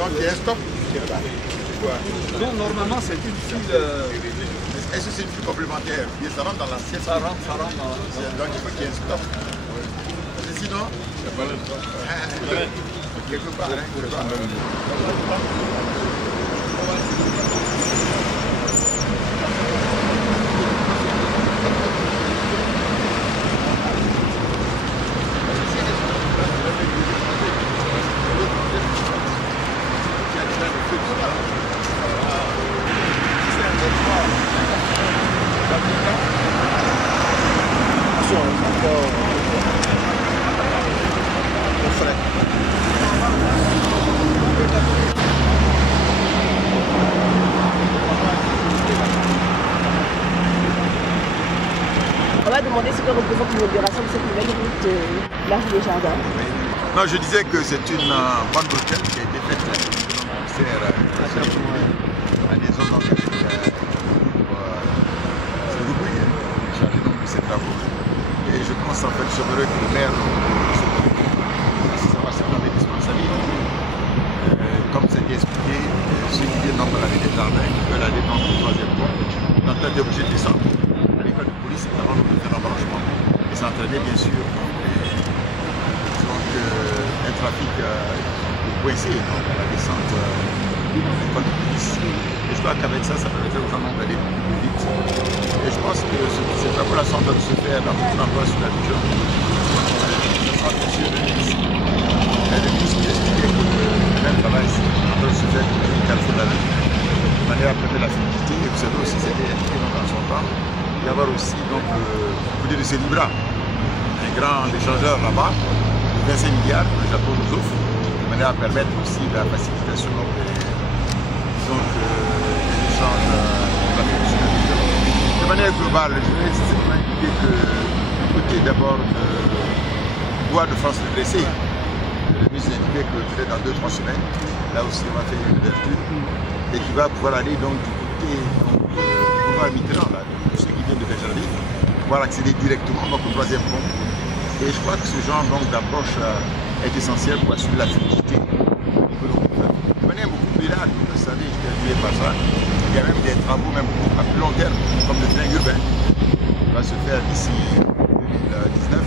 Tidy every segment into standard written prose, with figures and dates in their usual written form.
Donc il y a un stop. Non, normalement c'est une file. Est-ce que c'est une file complémentaire? Ça rentre dans l'assiette. Ça rentre dans l'assiette. Donc il faut qu'il y ait un stop. Sinon, quelque part, On va demander ce que représente l'inauguration de cette nouvelle route de la rue des Jardins. Non, je disais que c'est une bonne brocante qui a été faite à des zones pour se débrouiller, charger de ces travaux. Et je pense en fait que le maire ça va se prendre des responsabilités. Comme c'était expliqué, ceux qui viennent dans la rue des Jardins, qui veulent aller dans le troisième point, donc là, tu es obligé de descendre à l'école de police avant de faire un branchement et s'entraîner bien sûr. Donc un trafic coincé donc, à la descente de l'école de police. Et je crois qu'avec ça, ça permettrait aux gens d'aller plus vite. Et je pense que cette population doit se faire dans beaucoup d'endroits sur la région. Ce sera bien sûr le ministre. Le ministre qui expliquait que le même travail doit se faire dans le carrefour de la ville, de manière à permettre la fluidité. Et vous savez aussi, c'était indiqué dans son temps, il y avoir aussi donc, le de Célibra, un grand échangeur là-bas, 25 milliards que le Japon nous offre, de manière à permettre aussi la facilitation des échanges de manière globale. Je vais simplement indiquer que du côté d'abord de Bois de France redressée, le ministre indiquait que peut-être dans 2-3 semaines, là aussi on va faire une ouverture et qui va pouvoir aller donc du côté du boulevard Mitterrand, là, de ceux qui viennent de Béjarville, pouvoir accéder directement donc, au troisième pont. Et je crois que ce genre d'approche est essentiel pour assurer la fluidité économique. De manière beaucoup plus large, vous le savez, je suis appuyé par ça. Il y a même des travaux même à plus long terme, comme le train urbain, qui va se faire d'ici 2019.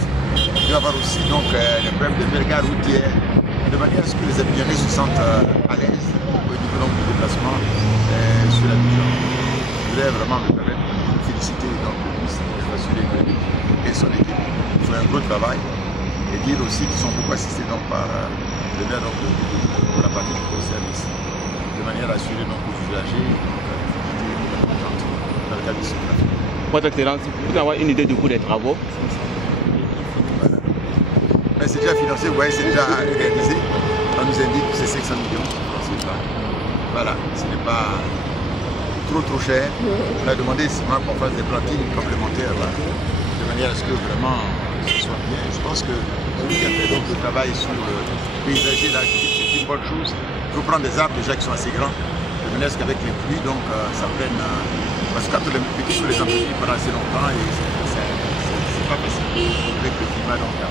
Il va y avoir aussi donc, les problèmes de brigades routières, de manière à ce que les Abidjanais se sentent à l'aise au niveau donc, du déplacement sur la région. Je voudrais vraiment me permettre de féliciter donc, le ministre de l'Infrastructure économique et son équipe. Ils font un gros travail et dire aussi qu'ils sont beaucoup assistés donc, par le maire de la partie du service de manière à assurer donc, aux usagers dans le cadre de ce trafic. Votre Excellence, vous pouvez avoir une idée du coût des travaux? Voilà. Mais c'est déjà financé, vous voyez, c'est déjà réalisé. On nous indique que c'est 500 millions. Voilà, ce n'est pas trop cher. On a demandé seulement qu'on fasse des plantines complémentaires là, de manière à ce que vraiment ce soit bien. Je pense que celui qui a fait donc le travail sur le paysager là, c'est une bonne chose. Il faut prendre des arbres déjà qui sont assez grands, de manière à ce qu'avec les pluies, donc ça prenne. Parce que quand on les multiplie sur les entreprises pendant assez longtemps, et c'est pas facile. Avec le climat, donc, la